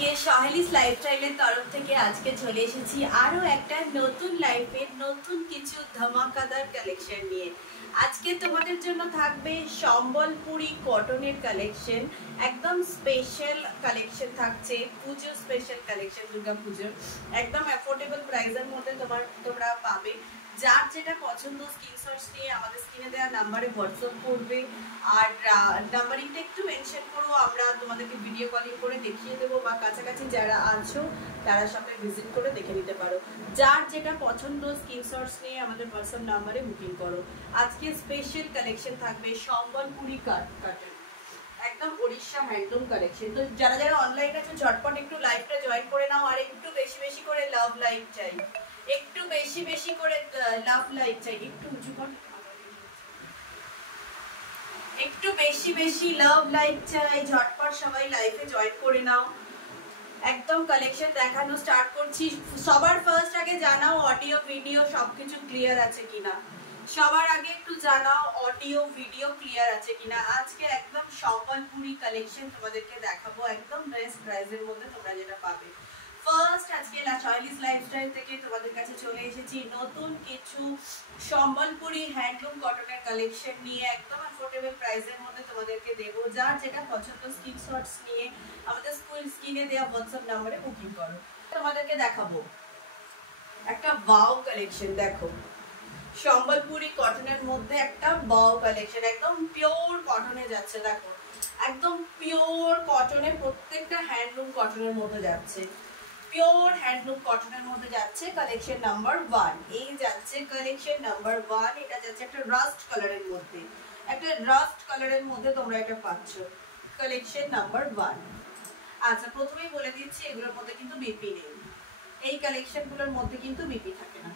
সবাইকে সহেলিস লাইফস্টাইলের তরফ থেকে আজকে চলে এসেছি আরো একটা নতুন লাইফের নতুন কিছু ধামাকাদার কালেকশন নিয়ে। আজকে তোমাদের জন্য থাকবে সম্বলপুরি কটনের কালেকশন, একদম স্পেশাল কালেকশন থাকছে, পুজো স্পেশাল কালেকশন, দুর্গা পুজো একদম অ্যাফোর্ডেবল প্রাইসের মধ্যে তোমরা পাবে। যার যেটা পছন্দ স্ক্রিনশটস নিয়ে আমাদের স্ক্রিনে দেওয়া নাম্বারে হোয়াটসঅ্যাপ করবে, আর নাম্বারিংটা একটু মেনশন করো, আমরা তোমাদেরকে ভিডিও কলিং করে দেখিয়ে দেবো, বা কাছাকাছি যারা আছো তারা সাথে ভিজিট করে দেখে নিতে পারো। যার যেটা পছন্দ স্ক্রিনশটস নিয়ে আমাদের হোয়াটসঅ্যাপ নাম্বারে বুকিং করো। আজকে স্পেশাল কালেকশন থাকবে সম্বলপুরি কাটন, একদম ওড়িশা হ্যান্ডলুম কালেকশন। তো যারা যারা অনলাইনে আছো ঝটপট একটু লাইভটা জয়েন করে নাও, আর একটু বেশি বেশি করে লাভ লাইভ চাই, একটু বেশি বেশি করে লাভ লাইভ চাই, একটু উঁচু কর, একটু বেশি বেশি লাভ লাইভ চাই, ঝটপট সবাই লাইভে জয়েন করে নাও। একদম কালেকশন দেখানো স্টার্ট করছি। সবার ফার্স্ট আগে জানাও অডিও ভিডিও সবকিছু ক্লিয়ার আছে কিনা, সবার আগে একটু জানাও অডিও ভিডিও ক্লিয়ার আছে কিনা। আজকে একদম সম্বলপুরি কালেকশন তোমাদেরকে দেখাবো, একদম বেস্ট প্রাইসের মধ্যে তোমরা যেটা পাবে। ফার্স্ট আজকে সহেলিস লাইফস্টাইল থেকে তোমাদের কাছে চলে এসেছি নতুন কিছু সম্বলপুরি হ্যান্ডলুম কটনের কালেকশন নিয়ে, একদম অ্যাফোর্ডেবল প্রাইসের মধ্যে তোমাদেরকে দেবো। যার যেটা পছন্দ স্ক্রিনশটস নিয়ে আমাদের স্ক্রিনে দেওয়া হোয়াটসঅ্যাপ নাম্বারে বুকিং করো। তোমাদেরকে দেখাবো একটা ওয়াও কালেকশন, দেখো সম্বলপুরি কটনের মধ্যে একটা ওয়াও কালেকশন, একদম পিওর কটনে যাচ্ছে, দেখো একদম পিওর কটনে, প্রত্যেকটা হ্যান্ডলুম কটনের মধ্যে যাচ্ছে, পিওর হ্যান্ডলুম কটনের মধ্যে যাচ্ছে। কালেকশন নাম্বার 1 এই যাচ্ছে, কালেকশন নাম্বার 1 এটা যাচ্ছে একটা রাস্ট কালারের মধ্যে, একটা রাস্ট কালারের মধ্যে তোমরা এটা পাচ্ছ, কালেকশন নাম্বার 1। আচ্ছা প্রথমেই বলে দিচ্ছি এগুলোর মধ্যে কিন্তু বিপি নেই, এই কালেকশনগুলোর মধ্যে কিন্তু বিপি থাকে না।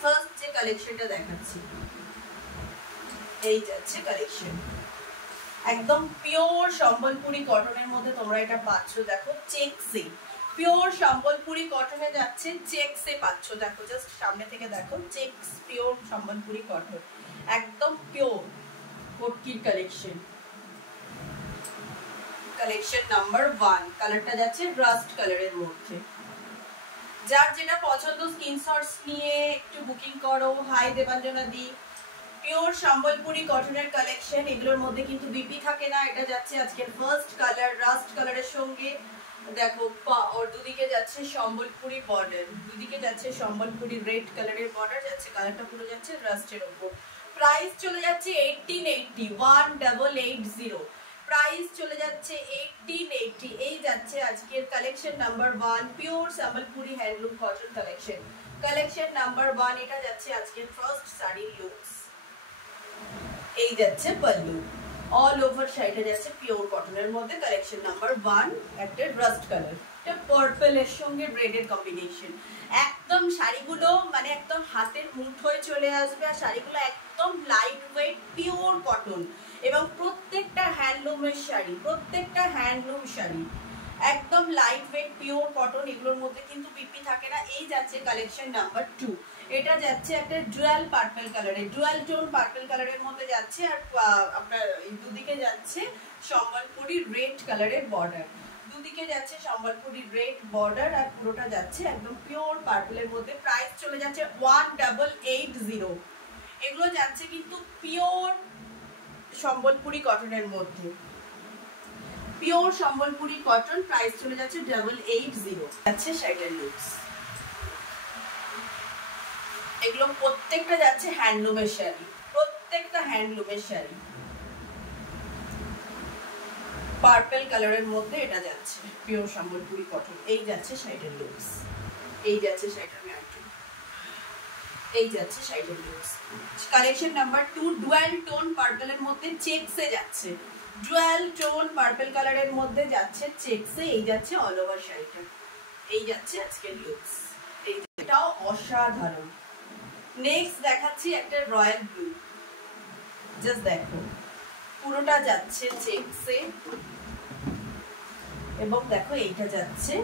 ফার্স্ট যে কালেকশনটা দেখাচ্ছি এই যাচ্ছে কালেকশন, একদম পিওর সম্বলপুরি কটনের মধ্যে তোমরা এটা পাচ্ছ, দেখো চেকসে, পিওর সম্বলপুরি কটনে যাচ্ছে, চেকসে পাচ্ছ, দেখো জাস্ট সামনে থেকে দেখো চেকস, পিওর সম্বলপুরি কটন, একদম পিওর কোটকির কালেকশন। কালেকশন নাম্বার 1 কালারটা যাচ্ছে রাস্ট কালারের মধ্যে। যার যেটা পছন্দ স্ক্রিনশটস নিয়ে একটু বুকিং করো। হাই দেবাঞ্জনা দি, পিওর সম্বলপুরি কটনের কালেকশন, এগুলোর মধ্যে কিন্তু বিপি থাকে না। এটা যাচ্ছে আজকের ফার্স্ট কালার রাস্ট কালারের সঙ্গে, দেখো ওর দুদিকে যাচ্ছে সম্বলপুরি বর্ডার, দুদিকে যাচ্ছে সম্বলপুরি রেড কালারের বর্ডার যাচ্ছে, কালারটা পুরো যাচ্ছে রাস্টের উপর। প্রাইস চলে যাচ্ছে 1880, 1880, প্রাইস চলে যাচ্ছে 1880। এই যাচ্ছে আজকের collection number 1 pure Sambalpuri handloom cotton collection, collection number 1 এটা যাচ্ছে আজকের ফার্স্ট শাড়ির লুকস। এই যাচ্ছে পাল্লু, অল ওভার শাড়িটা যাচ্ছে পিওর কটনের মধ্যে, কালেকশন নাম্বার 1 একটা রাস্ট কালার, এটা পার্পল এর সঙ্গে রেড এর কম্বিনেশন। একদম শাড়িগুলো মানে একদম হাতের মুঠোয় চলে আসবে, আর শাড়িগুলো একদম লাইট ওয়েট পিওর কটন, এবং প্রত্যেকটা হ্যান্ডলুমের শাড়ি, প্রত্যেকটা হ্যান্ডলুম শাড়ি একদম লাইট ওয়েট পিওর কটন, এগুলোর মধ্যে কিন্তু বিপি থাকে না। এই যাচ্ছে কালেকশন নাম্বার 2, এটা যাচ্ছে একটা ডুয়াল পার্পল কালারের, ডুয়াল টোন পার্পল কালারের মধ্যে যাচ্ছে, আর আপনার দুদিকে যাচ্ছে সম্বলপুরি রেড কালারের বর্ডার, দুদিকে যাচ্ছে সম্বলপুরি রেড বর্ডার, আর পুরোটা যাচ্ছে একদম পিওর পার্পলের মধ্যে। প্রাইস চলে যাচ্ছে 1880, এগুলো যাচ্ছে কিন্তু পিওর সম্বলপুরি কটনের মধ্যে, পিওর সম্বলপুরি কটন, প্রাইস চলে যাচ্ছে 1880। যাচ্ছে শাড়ির লুকস, এগুলো প্রত্যেকটা যাচ্ছে হ্যান্ডলুমের শাড়ি, প্রত্যেকটা হ্যান্ডলুমের শাড়ি, পার্পল কালারের মধ্যে এটা যাচ্ছে পিওর সম্বলপুরি কটন। এই যাচ্ছে শাড়ির লুকস, এই যাচ্ছে শাড়ির ম্যাট্রি, এই যাচ্ছে শাড়ির looks. Collection number 2 dual tone পার্পলের মধ্যে চেকসে যাচ্ছে, ডুয়াল টোন পার্পল কালারের মধ্যে যাচ্ছে চেকসে, এই যাচ্ছে অল ওভার শাড়িটা, এই যাচ্ছে আজকের লুকস, এইটাও অসাধারণ। নেক্সট দেখাচ্ছি একটা রয়্যাল ব্লু, জাস্ট দেখো পুরোটা যাচ্ছে চেকসে, এবং দেখো এইটা যাচ্ছে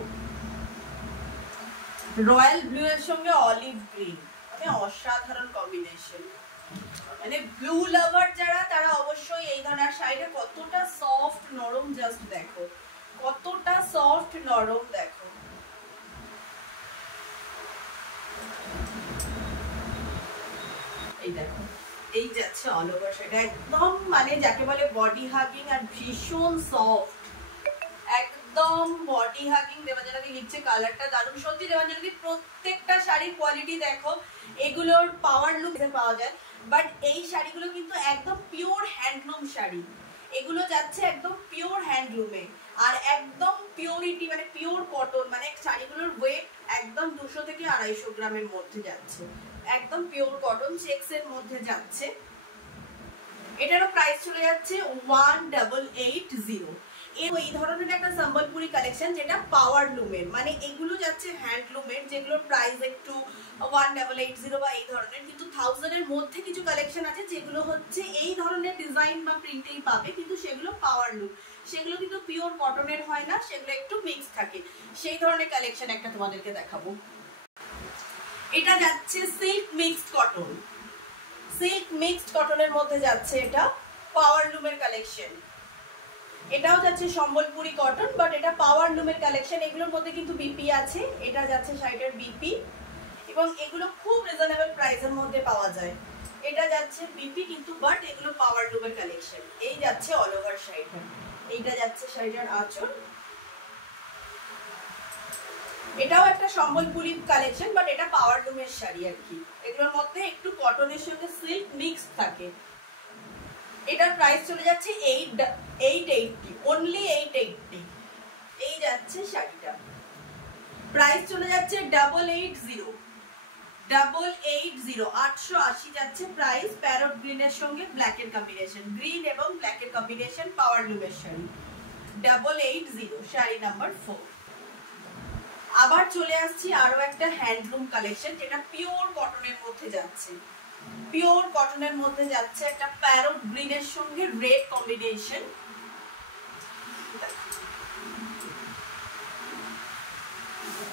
রয়্যাল ব্লু এর সঙ্গে অলিভ গ্রিন, মানে অসাধারণ কম্বিনেশন। মানে ব্লু লাভার যারা তারা অবশ্যই এই ধরনের শাড়িটা কতটা সফট নরম, জাস্ট দেখো কতটা সফট সফট নরম, দেখো এই দেখো, এই যাচ্ছে অল ওভার সেটা একদম মানে যাকে বলে বডি হাগিং আর ভীষণ সফট, একদম বডি হাগিং। দেবাঞ্জনাদি লিখছে কালারটা দারুণ। সত্যি দেবাঞ্জনাদি প্রত্যেকটা শাড়ির কোয়ালিটি দেখো, এগুলোর পাওয়ার লুক পাওয়া যায়, বাট এই শাড়িগুলো কিন্তু একদম পিওর হ্যান্ডলুম শাড়ি, এগুলো যাচ্ছে একদম পিওর হ্যান্ডলুমে আর একদম পিওরিটি মানে পিওর কটন, মানে শাড়িগুলোর ওয়েট একদম 200 থেকে 250 গ্রামের মধ্যে যাচ্ছে, একদম পিওর কটন চেক্স এর মধ্যে যাচ্ছে। এটারও প্রাইস চলে যাচ্ছে 1880। এই ধরনের একটা সম্বলপুরি কালেকশন যেটা পাওয়ার লুমের, মানে এগুলো যাচ্ছে হ্যান্ডলুমের, যেগুলোর প্রাইস একটু 1880 বা এই ধরনের, কিন্তু 1000 এর মধ্যে কিছু কালেকশন আছে যেগুলো হচ্ছে এই ধরনের ডিজাইন বা প্রিন্টেই পাবে, কিন্তু সেগুলো পাওয়ার লুম, সেগুলো কিন্তু পিওর কটনের হয় না, সেগুলো একটু মিক্স থাকে। সেই ধরনের কালেকশন একটা তোমাদেরকে দেখাবো। এটা যাচ্ছে silk mixed cotton, silk mixed কটনের মধ্যে যাচ্ছে, এটা পাওয়ার লুমের কালেকশন। এটাও যাচ্ছে সম্বলপুরি কটন, বাট এটা পাওয়ার লুমের কালেকশন। এগুলোর মধ্যে কিন্তু বিপি আছে, এটা যাচ্ছে শাড়িটার বিপি, এবং এগুলো খুব রিজনেবল প্রাইসের মধ্যে পাওয়া যায়। এটা যাচ্ছে বিপি কিন্তু, বাট এগুলো পাওয়ার লুমের কালেকশন। এই যাচ্ছে অল ওভার শাড়িটা, এইটা যাচ্ছে শাড়িটার আঁচল। এটাও একটা সম্বলপুরি কালেকশন, বাট এটা পাওয়ার লুমের শাড়ি আর কি। এগুলোর মধ্যে একটু কটনের সঙ্গে সিল্ক মিক্স থাকে। এটার প্রাইস চলে যাচ্ছে 880, অনলি 880। এই যাচ্ছে শাড়িটা, প্রাইস চলে যাচ্ছে 880, 880 যাচ্ছে প্রাইস। প্যারট গ্রিনের সঙ্গে ব্ল্যাকের কম্বিনেশন, গ্রিন এবং ব্ল্যাকের কম্বিনেশন, পাওয়ার লুমের শাড়ি 880, শাড়ি নাম্বার 4। আবার চলে আসছি আরো একটা হ্যান্ডলুম কালেকশন যেটা পিওর কটনের মধ্যে যাচ্ছে, পিওর কটনের মধ্যে যাচ্ছে একটা প্যারট গ্রিনের সঙ্গে রেড কম্বিনেশন।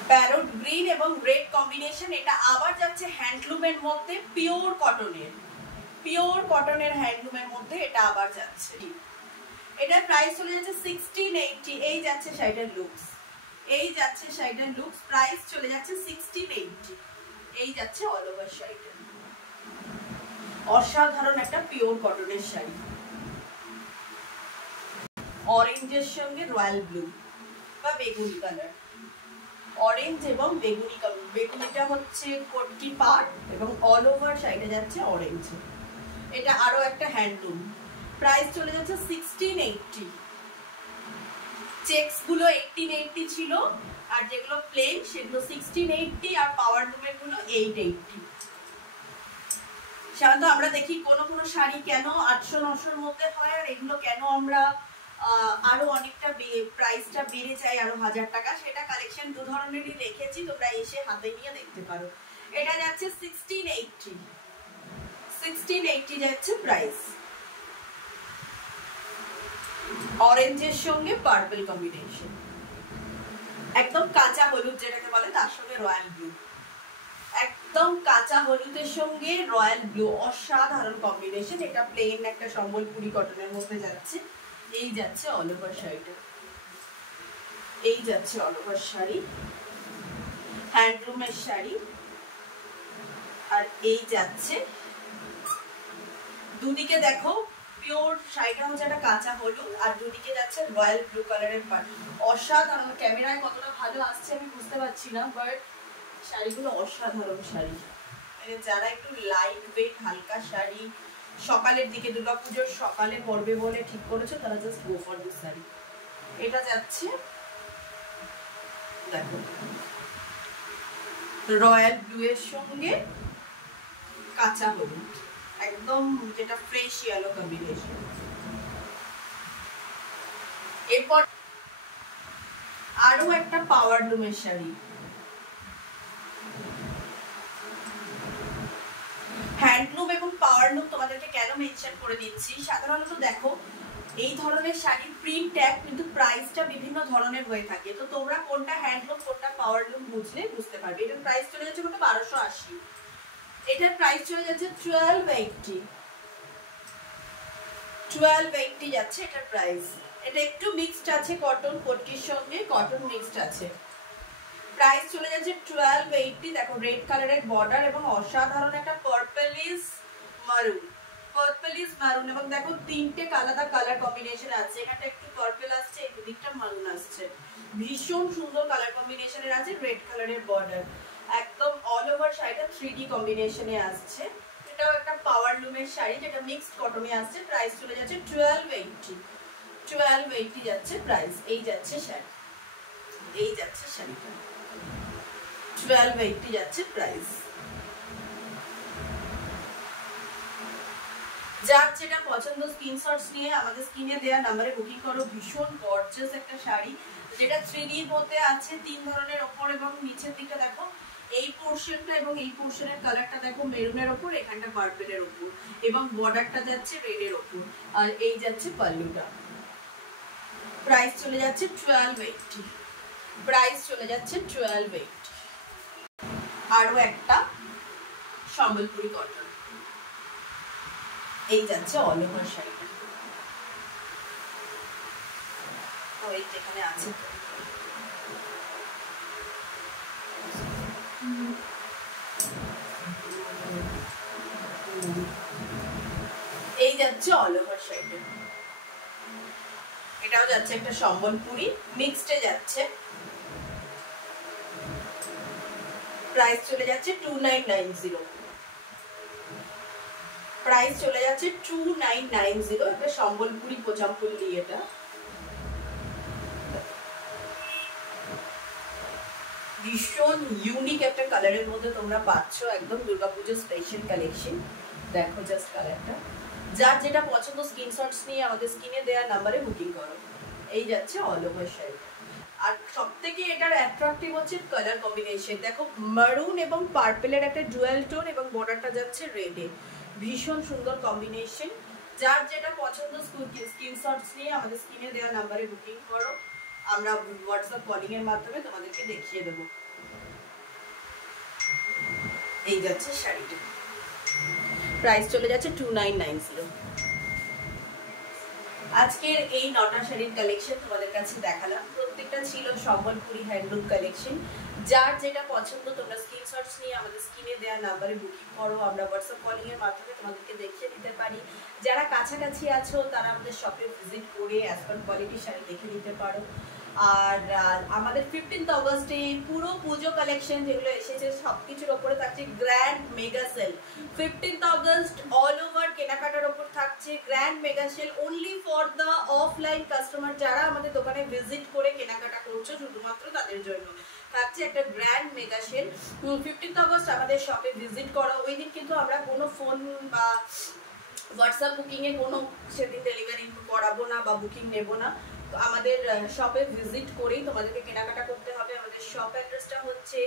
প্যারট গ্রিন এবং রেড কম্বিনেশন, এটা আবার যাচ্ছে হ্যান্ডলুমের মধ্যে, পিওর কটনের, পিওর কটনের হ্যান্ডলুমের মধ্যে এটা আবার যাচ্ছে। এটার প্রাইস চলে যাচ্ছে 1680। এই যাচ্ছে শাড়িটার লুকস, এই যাচ্ছে শাড়িটার লুকস, প্রাইস চলে যাচ্ছে 1680। এই যাচ্ছে অল ওভার শাড়িটা, অসাধারণ একটা পিওর কটনের শাড়ি, অরেঞ্জের সঙ্গে রয়্যাল ব্লু বা বেগুনি কালার, অরেঞ্জ এবং বেগুনি কালার। বেগুনিটা হচ্ছে কোটি পার এবং অল ওভার শাড়িটা যাচ্ছে অরেঞ্জ। এটা আরো একটা হ্যান্ডলুম, প্রাইস চলে যাচ্ছে 1680। চেকস গুলো 1880 ছিল, আর যেগুলো প্লেন সেগুলো 1680, আর পাওয়ার লুমের গুলো 880। সাধারণত আমরা দেখি কোনো কোনো শাড়ি কেন 800-900-র মধ্যে হয়, আর এগুলো কেন আমরা আরো অনেকটা প্রাইসটা বেড়ে যায় আরো 1000 টাকা। সেটা কালেকশন দু ধরনেরই রেখেছি, তোমরা এসে হাতে নিয়ে দেখতে পারো। এটা যাচ্ছে 1680, 1680 যাচ্ছে প্রাইস। অরেঞ্জের সঙ্গে পার্পল কম্বিনেশন, একদম কাঁচা হলুদ যেটাকে বলে, তার সঙ্গে রয়্যাল ব্লু, একদম কাঁচা হলুদের সঙ্গে রয়্যাল ব্লু, অসাধারণ কম্বিনেশন। এটা প্লেন একটা সম্বলপুরি কটনের মধ্যে যাচ্ছে। এই যাচ্ছে অল ওভার শাড়িটা, এই যাচ্ছে অল ওভার শাড়ি, হ্যান্ডলুমের শাড়ি। আর এই যাচ্ছে দুদিকে দেখো পিওর শাড়িটা হচ্ছে একটা কাঁচা হলুদ, আর দুদিকে যাচ্ছে রয়্যাল ব্লু কালারের পাট। অসাধারণ, ক্যামেরায় কতটা ভালো আসছে আমি বুঝতে পারছি না, বাট শাড়িগুলো অসাধারণ শাড়ি। মানে যারা একটু লাইট ওয়েট হালকা শাড়ি সকালের দিকে, দুর্গাপুজোর সকালে পরবে বলে ঠিক করেছো, তারা just go for this sari. এটা যাচ্ছে দেখো রয়্যাল ব্লু এর সঙ্গে কাঁচা হলুদ, একদম যেটা ফ্রেশ ইয়েলো কম্বিনেশন। এরপর আরো একটা পাওয়ার লুমের শাড়ি, হ্যান্ডলুম এবং পাওয়ার লুম তোমাদেরকে কেন মেনশন করে দিচ্ছি, সাধারণত দেখো এই ধরনের শাড়ির প্রিন্ট ট্যাগ কিন্তু প্রাইসটা বিভিন্ন ধরনের হয়ে থাকে, তো তোমরা কোনটা হ্যান্ডলুম কোনটা পাওয়ার লুম বুঝলে বুঝতে পারবে। এটার প্রাইস চলে যাচ্ছে কত, 1280। এটার প্রাইস চলে যাচ্ছে 1280, 1280 যাচ্ছে এটার প্রাইস। এটা একটু মিক্সড আছে কটন, পটকির সঙ্গে কটন মিক্সড আছে। প্রাইস চলে যাচ্ছে 1280। দেখো রেড কালারের বর্ডার এবং অসাধারণ একটা পার্পলিশ মারুন এবং দেখো তিনটে আলাদা কালার কম্বিনেশন আছে। এখানটা একটু পার্পল আসছে, এই দিকটা মারুন আসছে, ভীষণ সুন্দর কালার কম্বিনেশনের আছে। রেড কালারের বর্ডার, একদম অল ওভার শাড়িটা 3D কম্বিনেশনে আসছে। এটাও একটা পাওয়ার লুমের শাড়ি যেটা মিক্সড কটনে আসছে। প্রাইস চলে যাচ্ছে 1280 যাচ্ছে প্রাইস। এই যাচ্ছে শাড়ি, এই যাচ্ছে শাড়িটা 1280 যাচ্ছে প্রাইস। যার যেটা পছন্দ স্ক্রিনশটস নিয়ে আমাদের স্ক্রিনে দেওয়া নম্বরে বুকিং করো। ভীষণ গর্জিয়াস একটা শাড়ি যেটা 3D এর মধ্যে আছে, 3 ধরনের ওপর এবং নিচের দিকটা দেখো এই পোরশনটা এবং এই পোরশনের কালারটা দেখো মেরুনের ওপর, এখানটা পার্পলের ওপর এবং বর্ডারটা যাচ্ছে রেডের ওপর, আর এই যাচ্ছে পাল্লুটা। প্রাইস চলে যাচ্ছে 1280। প্রাইস চলে যাচ্ছে 1280। আরো একটা সম্বলপুরি কটন, এই যাচ্ছে অল ওভার শাড়িটা। তো এই এখানে আছে, এই যাচ্ছে অল ওভার শাড়িটা। এটাও যাচ্ছে একটা সম্বলপুরি মিক্সডে যাচ্ছে। প্রাইস চলে যাচ্ছে 2990। প্রাইস চলে যাচ্ছে 2990। এটা সম্বলপুরি পোচামপল্লি, এটা ভীষণ ইউনিক একটা কালারের মধ্যে তোমরা পাচ্ছ, একদম দুর্গাপুজোর স্পেশাল কালেকশন। দেখো জাস্ট কালারটা, যার যেটা পছন্দ স্ক্রিনশটস নিয়ে আমাদের স্ক্রিনে দেওয়া নাম্বারে বুকিং করো। এই যাচ্ছে অল ওভার শাড়ি। আর সব থেকে এটার অ্যাট্রাকটিভ হচ্ছে কালার কম্বিনেশন। দেখো মারুন এবং পার্পেলের একটা ডুয়াল টোন এবং বর্ডারটা যাচ্ছে রেডে, ভীষণ সুন্দর কম্বিনেশন। যার যেটা পছন্দ স্ক্রিনশটস নিয়ে আমাদের স্ক্রিনে দেওয়া নাম্বারে বুকিং করো, আমরা হোয়াটসঅ্যাপ কলিং এর মাধ্যমে তোমাদেরকে দেখিয়ে দেব। এই যাচ্ছে শাড়িটা, প্রাইস চলে যাচ্ছে 2990। আজকের এই 9টা শাড়ির কালেকশন তোমাদের কাছে দেখালাম, প্রত্যেকটা ছিল সম্বলপুরি হ্যান্ডলুম কালেকশন। যার যেটা পছন্দ তোমরা স্ক্রিনশটস নিয়ে আমাদের স্ক্রিনে দেওয়া নাম্বারে বুকিং করো, আমরা হোয়াটসঅ্যাপ কলিং এর মাধ্যমে তোমাদেরকে দেখিয়ে দিতে পারি। যারা কাছাকাছি আছো তারা আমাদের শপে ভিজিট করে অ্যাজ পার কোয়ালিটি শাড়ি দেখে নিতে পারো। আর আমাদের 15th অগস্টে পুরো পুজো কালেকশন যেগুলো এসেছে সবকিছুর ওপরে থাকছে grand mega sale. 15th August all over কেনাকাটার ওপর থাকছে grand mega sale, only for the offline customer. যারা আমাদের দোকানে ভিজিট করে কেনাকাটা করছো শুধুমাত্র তাদের জন্য থাকছে একটা grand mega sale. 15th August আমাদের শপে ভিজিট করো। ওই দিন কিন্তু আমরা কোনো ফোন বা হোয়াটসঅ্যাপ বুকিংয়ে কোনো সেদিন ডেলিভারি করাবো না বা বুকিং নেব না। তো আমাদের শপে ভিজিট করেই তোমাদেরকে কেনাকাটা করতে হবে। আমাদের শপ অ্যাড্রেসটা হচ্ছে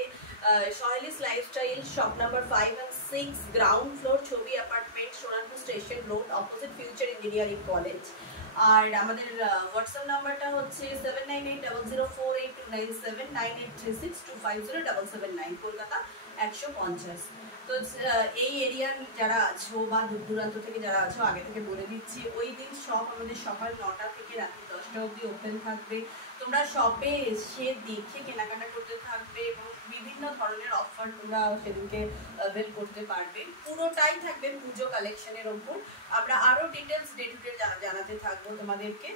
Sahelis lifestyle, shop number 5 and 6, ground floor, Chhabi apartment, Sonarpur station road, opposite future engineering college. আর আমাদের হোয়াটসঅ্যাপ নাম্বারটা হচ্ছে 7980048297, 9836250779, কলকাতা 150। তো এই এরিয়ার যারা আছো বা দূর দূরান্ত থেকে যারা আছো আগে থেকে বলে দিচ্ছি, ওই দিন শপ আমাদের সকাল 9টা থেকে রাত্রি 10টা অবধি ওপেন থাকবে। তোমরা শপে এসে দেখে কেনাকাটা করতে থাকবে এবং বিভিন্ন ধরনের অফার তোমরা সেদিনকে অ্যাভেল করতে পারবে। পুরোটাই থাকবে পুজো কালেকশনের ওপর। আমরা আরো ডিটেলস ডে টু ডে জানাতে থাকবো তোমাদেরকে।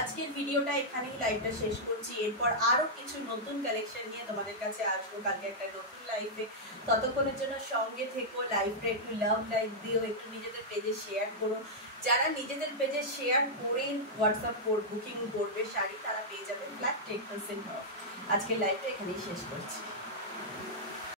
আজকের ভিডিওটা এখানেই লাইভটা শেষ করছি। এরপর আরো কিছু নতুন কালেকশন নিয়ে তোমাদের কাছে আসবো কালকে একটা নতুন লাইভে। ততক্ষণের জন্য সঙ্গে থেকো, লাইভটা একটু লাভ লাইক দিও, একটু নিজেদের পেজে শেয়ার করো। যারা নিজেদের পেজে শেয়ার করে হোয়াটসঅ্যাপ বুকিং করবে শাড়ি, তারা পেয়ে যাবে ফ্ল্যাট 10% অফ। আজকের লাইভটা এখানেই শেষ করছি।